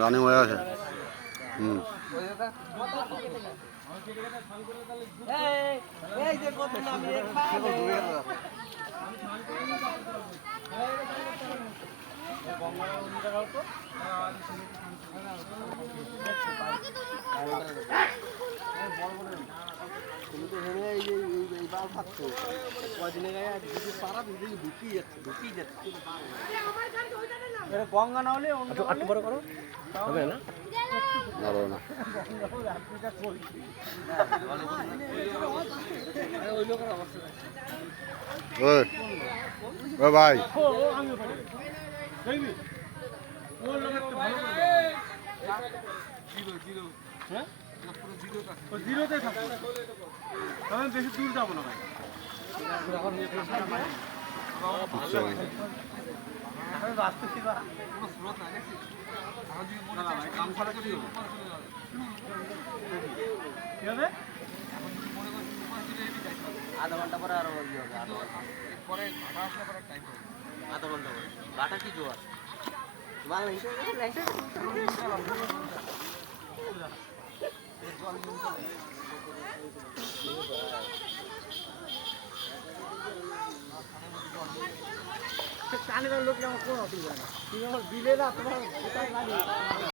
Running হয়ে আছে। গঙ্গা না হলে একটু বড় করো হবে না না ও ভাই জিরোতে থাকবো আমি বেশি দূর যাবো না ভাই আধা ঘন্টা পরে আরো পরে আধা ঘন্টা পরে বাটা কি জোয়ার বাংলা কানে লোক আমার কোনো অসুবিধা না তুমি আমার দিলে না তোমার